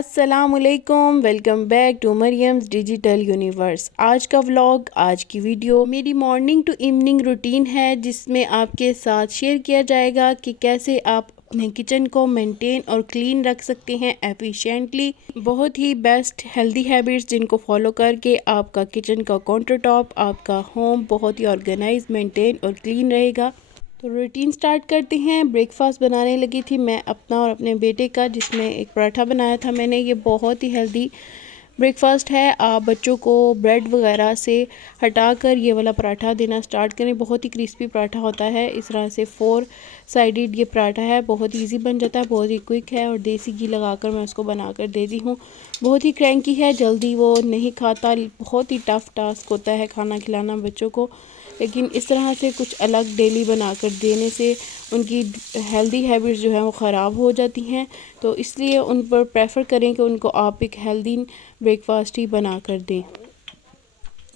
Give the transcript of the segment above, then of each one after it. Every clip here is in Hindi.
अस्सलामुअलैकुम, welcome back to Maryam's digital universe. आज का व्लॉग, आज की वीडियो मेरी मॉर्निंग टू इवनिंग रूटीन है, जिसमें आपके साथ शेयर किया जाएगा कि कैसे आप अपने किचन को मेंटेन और क्लीन रख सकते हैं एफिशिएंटली। बहुत ही बेस्ट हेल्दी हैबिट्स जिनको फॉलो करके आपका किचन का काउंटर टॉप, आपका होम बहुत ही ऑर्गेनाइज, मेंटेन और क्लीन रहेगा। तो रूटीन स्टार्ट करते हैं। ब्रेकफास्ट बनाने लगी थी मैं अपना और अपने बेटे का, जिसमें एक पराठा बनाया था मैंने। ये बहुत ही हेल्दी ब्रेकफास्ट है। आप बच्चों को ब्रेड वगैरह से हटाकर ये वाला पराठा देना स्टार्ट करें। बहुत ही क्रिस्पी पराठा होता है। इस तरह से 4 साइडेड ये पराठा है, बहुत इजी बन जाता है, बहुत ही क्विक है और देसी घी लगाकर मैं उसको बनाकर देती हूँ। बहुत ही क्रैंकी है, जल्दी वो नहीं खाता, बहुत ही टफ़ टास्क होता है खाना खिलाना बच्चों को, लेकिन इस तरह से कुछ अलग डेली बनाकर देने से उनकी हेल्दी हैबिट्स जो है वो ख़राब हो जाती हैं। तो इसलिए उन पर प्रेफर करें कि उनको आप एक हेल्दी ब्रेकफास्ट ही बना कर दें।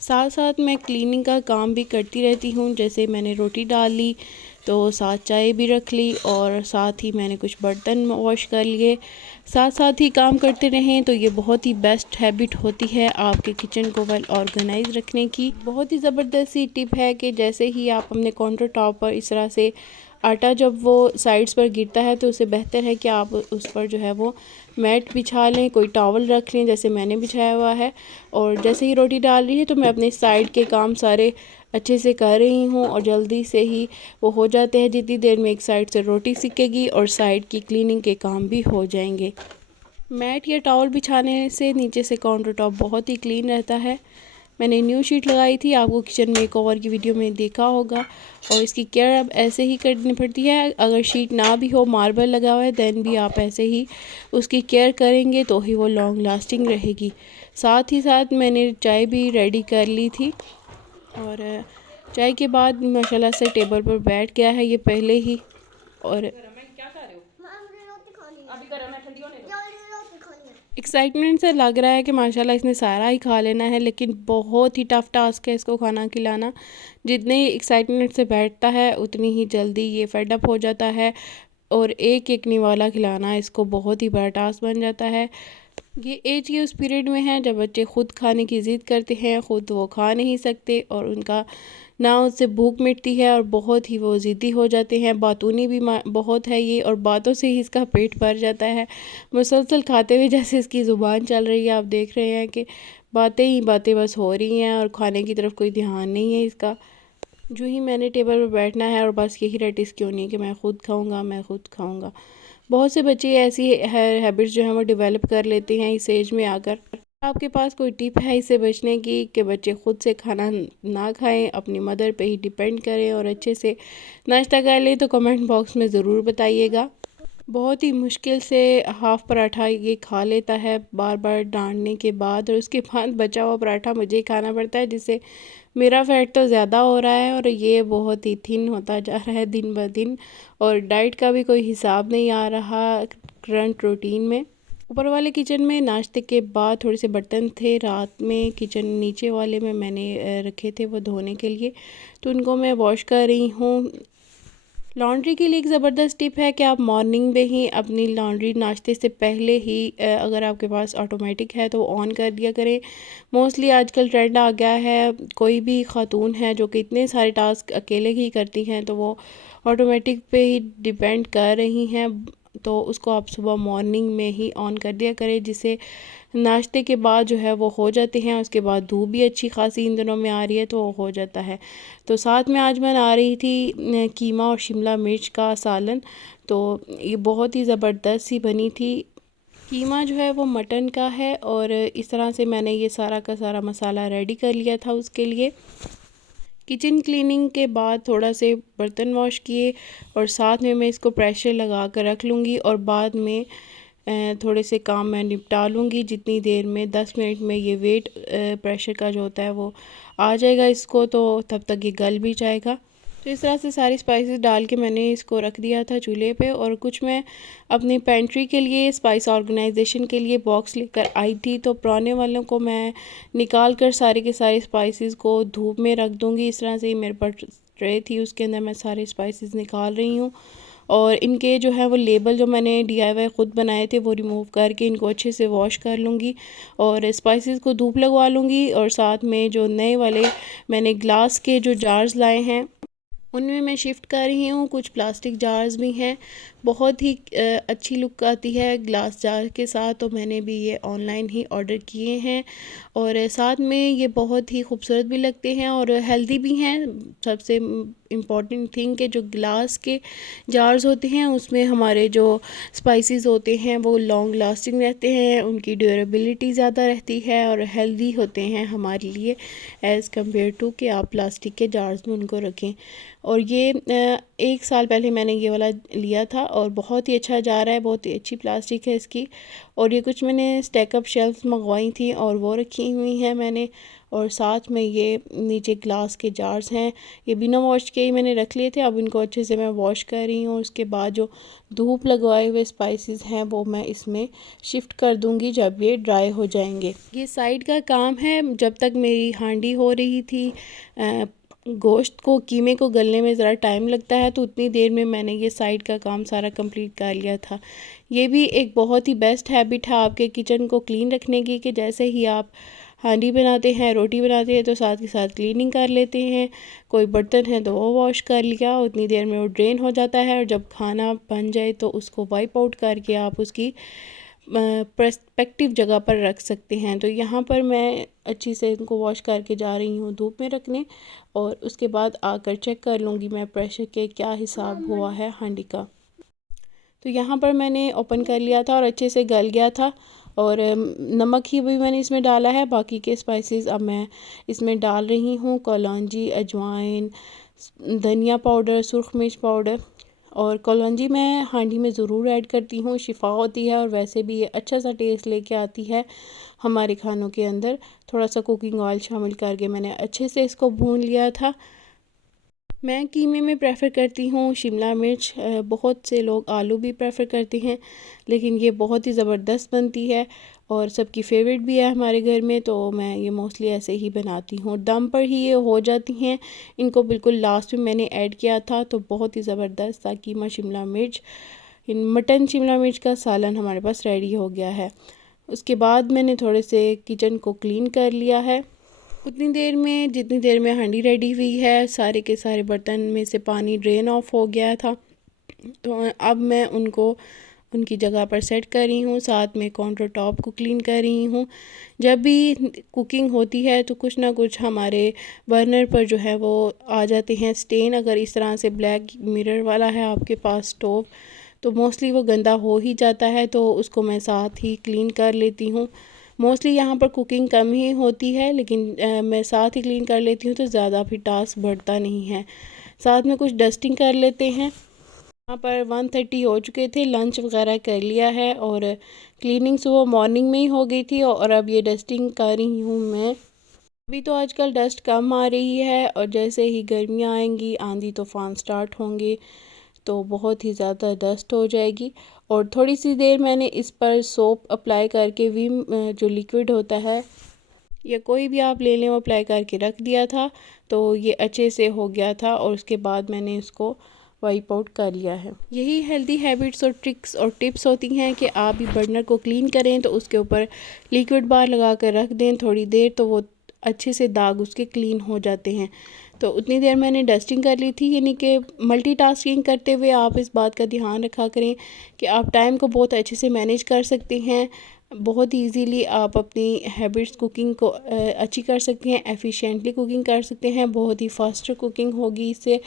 साथ साथ मैं क्लीनिंग का काम भी करती रहती हूँ। जैसे मैंने रोटी डाल ली तो साथ चाय भी रख ली और साथ ही मैंने कुछ बर्तन वॉश कर लिए। साथ साथ ही काम करते रहें तो ये बहुत ही बेस्ट हैबिट होती है आपके किचन को वेल ऑर्गेनाइज रखने की। बहुत ही ज़बरदस्त सी टिप है कि जैसे ही आप अपने काउंटर टॉप पर इस तरह से आटा जब वो साइड्स पर गिरता है तो उससे बेहतर है कि आप उस पर जो है वो मैट बिछा लें, कोई टॉवल रख लें जैसे मैंने बिछाया हुआ है। और जैसे ही रोटी डाल रही है तो मैं अपने साइड के काम सारे अच्छे से कर रही हूँ और जल्दी से ही वो हो जाते हैं। जितनी देर में एक साइड से रोटी सिकेगी और साइड की क्लीनिंग के काम भी हो जाएंगे। मैट या टॉवल बिछाने से नीचे से काउंटर टॉप बहुत ही क्लीन रहता है। मैंने न्यू शीट लगाई थी, आपको किचन मेकओवर की वीडियो में देखा होगा। और इसकी केयर अब ऐसे ही करनी पड़ती है। अगर शीट ना भी हो, मार्बल लगा हुआ है, दैन भी आप ऐसे ही उसकी केयर करेंगे तो ही वो लॉन्ग लास्टिंग रहेगी। साथ ही साथ मैंने चाय भी रेडी कर ली थी और चाय के बाद माशाल्लाह से टेबल पर बैठ गया है ये पहले ही। और एक्साइटमेंट से लग रहा है कि माशाल्लाह इसने सारा ही खा लेना है, लेकिन बहुत ही टफ़ टास्क है इसको खाना खिलाना। जितने ही एक्साइटमेंट से बैठता है उतनी ही जल्दी ये फेड अप हो जाता है और एक एक निवाला खिलाना इसको बहुत ही बड़ा टास्क बन जाता है। ये एज ये उस पीरियड में है जब बच्चे ख़ुद खाने की ज़िद करते हैं, ख़ुद वो खा नहीं सकते और उनका ना उससे भूख मिटती है और बहुत ही वो ज़िद्दी हो जाते हैं। बातूनी भी बहुत है ये और बातों से ही इसका पेट भर जाता है। मुसलसल खाते हुए जैसे इसकी ज़ुबान चल रही है, आप देख रहे हैं कि बातें ही बातें बस हो रही हैं और खाने की तरफ कोई ध्यान नहीं है इसका। जो ही मैंने टेबल पर बैठना है और बस यही रटिस क्यों नहीं कि मैं ख़ुद खाऊँगा, मैं ख़ुद खाऊँगा। बहुत से बच्चे ऐसी हैबिट्स जो हैं वो डेवलप कर लेते हैं इस एज में आकर। आपके पास कोई टिप है इससे बचने की कि बच्चे ख़ुद से खाना ना खाएं, अपनी मदर पे ही डिपेंड करें और अच्छे से नाश्ता कर लें, तो कमेंट बॉक्स में ज़रूर बताइएगा। बहुत ही मुश्किल से हाफ़ पराठा ये खा लेता है बार बार डांटने के बाद, और उसके बाद बचा हुआ पराठा मुझे ही खाना पड़ता है, जिससे मेरा फैट तो ज़्यादा हो रहा है और ये बहुत ही थिन होता जा रहा है दिन ब दिन। और डाइट का भी कोई हिसाब नहीं आ रहा करंट रूटीन में। ऊपर वाले किचन में नाश्ते के बाद थोड़े से बर्तन थे, रात में किचन नीचे वाले में मैंने रखे थे वो धोने के लिए, तो उनको मैं वॉश कर रही हूँ। लॉन्ड्री के लिए एक ज़बरदस्त टिप है कि आप मॉर्निंग में ही अपनी लॉन्ड्री नाश्ते से पहले ही अगर आपके पास ऑटोमेटिक है तो ऑन कर दिया करें। मोस्टली आजकल ट्रेंड आ गया है, कोई भी खातून है जो कि इतने सारे टास्क अकेले ही करती हैं तो वो ऑटोमेटिक पे ही डिपेंड कर रही हैं, तो उसको आप सुबह मॉर्निंग में ही ऑन कर दिया करें, जिससे नाश्ते के बाद जो है वो हो जाते हैं। उसके बाद धूप भी अच्छी खासी इन दिनों में आ रही है तो वो हो जाता है। तो साथ में आज बना रही थी कीमा और शिमला मिर्च का सालन, तो ये बहुत ही ज़बरदस्त सी बनी थी। कीमा जो है वो मटन का है और इस तरह से मैंने ये सारा का सारा मसाला रेडी कर लिया था उसके लिए। किचन क्लीनिंग के बाद थोड़ा से बर्तन वॉश किए और साथ में मैं इसको प्रेशर लगा कर रख लूँगी और बाद में थोड़े से काम मैं निपटा लूँगी। जितनी देर में 10 मिनट में ये वेट प्रेशर का जो होता है वो आ जाएगा इसको, तो तब तक ये गल भी जाएगा। तो इस तरह से सारी स्पाइसेस डाल के मैंने इसको रख दिया था चूल्हे पे। और कुछ मैं अपनी पेंट्री के लिए स्पाइस ऑर्गेनाइजेशन के लिए बॉक्स लेकर आई थी, तो पुराने वालों को मैं निकाल कर सारे के सारे स्पाइसेस को धूप में रख दूँगी। इस तरह से मेरे पास ट्रे थी, उसके अंदर मैं सारे स्पाइसेस निकाल रही हूँ और इनके जो है वो लेबल जो मैंने DIY ख़ुद बनाए थे वो रिमूव करके इनको अच्छे से वॉश कर लूँगी और स्पाइसेस को धूप लगवा लूँगी। और साथ में जो नए वाले मैंने ग्लास के जो जार्स लाए हैं उनमें मैं शिफ्ट कर रही हूँ। कुछ प्लास्टिक जार्स भी हैं, बहुत ही अच्छी लुक आती है ग्लास जार के साथ, तो मैंने भी ये ऑनलाइन ही ऑर्डर किए हैं। और साथ में ये बहुत ही खूबसूरत भी लगते हैं और हेल्दी भी हैं। सबसे इम्पॉर्टेंट थिंग के जो ग्लास के जार्स होते हैं उसमें हमारे जो स्पाइसेस होते हैं वो लॉन्ग लास्टिंग रहते हैं, उनकी ड्यूरेबिलिटी ज़्यादा रहती है और हेल्दी होते हैं हमारे लिए एज़ कम्पेयर टू कि आप प्लास्टिक के जार्स में उनको रखें। और ये 1 साल पहले मैंने ये वाला लिया था और बहुत ही अच्छा जा रहा है, बहुत ही अच्छी प्लास्टिक है इसकी। और ये कुछ मैंने स्टैकअप शेल्फ मंगवाई थी और वो रखी हुई हैं मैंने। और साथ में ये नीचे ग्लास के जार्स हैं, ये बिना वॉश के ही मैंने रख लिए थे। अब इनको अच्छे से मैं वॉश कर रही हूँ। उसके बाद जो धूप लगवाए हुए स्पाइसेस हैं वो मैं इसमें शिफ्ट कर दूँगी जब ये ड्राई हो जाएंगे। ये साइड का काम है। जब तक मेरी हांडी हो रही थी, गोश्त को कीमे को गलने में ज़रा टाइम लगता है, तो उतनी देर में मैंने ये साइड का काम सारा कंप्लीट कर लिया था। ये भी एक बहुत ही बेस्ट हैबिट है आपके किचन को क्लीन रखने की कि जैसे ही आप हांडी बनाते हैं, रोटी बनाते हैं, तो साथ के साथ क्लीनिंग कर लेते हैं। कोई बर्तन है तो वो वॉश कर लिया, उतनी देर में वो ड्रेन हो जाता है। और जब खाना बन जाए तो उसको वाइप आउट करके आप उसकी पर्सपेक्टिव जगह पर रख सकते हैं। तो यहाँ पर मैं अच्छी से इनको वॉश करके जा रही हूँ धूप में रखने, और उसके बाद आकर चेक कर लूँगी मैं प्रेशर के क्या हिसाब हुआ है हांडी का। तो यहाँ पर मैंने ओपन कर लिया था और अच्छे से गल गया था। और नमक ही भी मैंने इसमें डाला है, बाकी के स्पाइसेस अब मैं इसमें डाल रही हूँ। कलौंजी, अजवाइन, धनिया पाउडर, सुरख मिर्च पाउडर। और कलौंजी मैं हांडी में ज़रूर ऐड करती हूँ, शिफा होती है और वैसे भी ये अच्छा सा टेस्ट लेके आती है हमारे खानों के अंदर। थोड़ा सा कुकिंग ऑयल शामिल करके मैंने अच्छे से इसको भून लिया था। मैं कीमे में प्रेफर करती हूँ शिमला मिर्च, बहुत से लोग आलू भी प्रेफर करते हैं, लेकिन ये बहुत ही ज़बरदस्त बनती है और सबकी फेवरेट भी है हमारे घर में। तो मैं ये मोस्टली ऐसे ही बनाती हूँ, दम पर ही ये हो जाती हैं। इनको बिल्कुल लास्ट में मैंने ऐड किया था, तो बहुत ही ज़बरदस्त था कीमा शिमला मिर्च। मटन शिमला मिर्च का सालन हमारे पास रेडी हो गया है। उसके बाद मैंने थोड़े से किचन को क्लीन कर लिया है। उतनी देर में, जितनी देर में हांडी रेडी हुई है, सारे के सारे बर्तन में से पानी ड्रेन ऑफ हो गया था। तो अब मैं उनको उनकी जगह पर सेट कर रही हूँ, साथ में काउंटर टॉप को क्लीन कर रही हूँ। जब भी कुकिंग होती है तो कुछ ना कुछ हमारे बर्नर पर जो है वो आ जाते हैं स्टेन। अगर इस तरह से ब्लैक मिरर वाला है आपके पास स्टोव, तो मोस्टली वो गंदा हो ही जाता है, तो उसको मैं साथ ही क्लीन कर लेती हूँ। मोस्टली यहाँ पर कुकिंग कम ही होती है, लेकिन मैं साथ ही क्लीन कर लेती हूँ तो ज़्यादा फिर टास्क बढ़ता नहीं है। साथ में कुछ डस्टिंग कर लेते हैं। यहाँ पर 1:30 हो चुके थे, लंच वगैरह कर लिया है और क्लीनिंग सुबह मॉर्निंग में ही हो गई थी। और अब ये डस्टिंग कर रही हूँ मैं। अभी तो आजकल डस्ट कम आ रही है और जैसे ही गर्मियाँ आएंगी, आंधी तूफान स्टार्ट होंगे, तो बहुत ही ज़्यादा डस्ट हो जाएगी। और थोड़ी सी देर मैंने इस पर सोप अप्लाई करके विम जो लिक्विड होता है या कोई भी आप ले लें, वो अप्लाई करके रख दिया था, तो ये अच्छे से हो गया था। और उसके बाद मैंने इसको वाइप आउट कर लिया है। यही हेल्दी हैबिट्स और ट्रिक्स और टिप्स होती हैं कि आप भी बर्नर को क्लीन करें तो उसके ऊपर लिक्विड बार लगा कर रख दें थोड़ी देर, तो वो अच्छे से दाग उसके क्लीन हो जाते हैं। तो उतनी देर मैंने डस्टिंग कर ली थी। यानी कि मल्टीटास्किंग करते हुए आप इस बात का ध्यान रखा करें कि आप टाइम को बहुत अच्छे से मैनेज कर सकते हैं। बहुत इजीली आप अपनी हैबिट्स कुकिंग को अच्छी कर सकते हैं, एफिशिएंटली कुकिंग कर सकते हैं, बहुत ही फास्टर कुकिंग होगी इससे।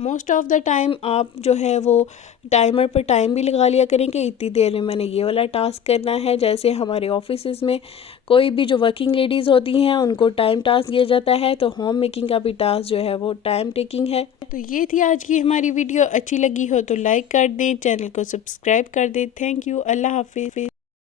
मोस्ट ऑफ़ द टाइम आप जो है वो टाइमर पर टाइम भी लगा लिया करें कि इतनी देर में मैंने ये वाला टास्क करना है। जैसे हमारे ऑफिस में कोई भी जो वर्किंग लेडीज़ होती हैं उनको टाइम टास्क दिया जाता है, तो होम मेकिंग का भी टास्क जो है वो टाइम टेकिंग है। तो ये थी आज की हमारी वीडियो। अच्छी लगी हो तो लाइक कर दें, चैनल को सब्सक्राइब कर दें। Thank you. अल्लाह हाफिज़।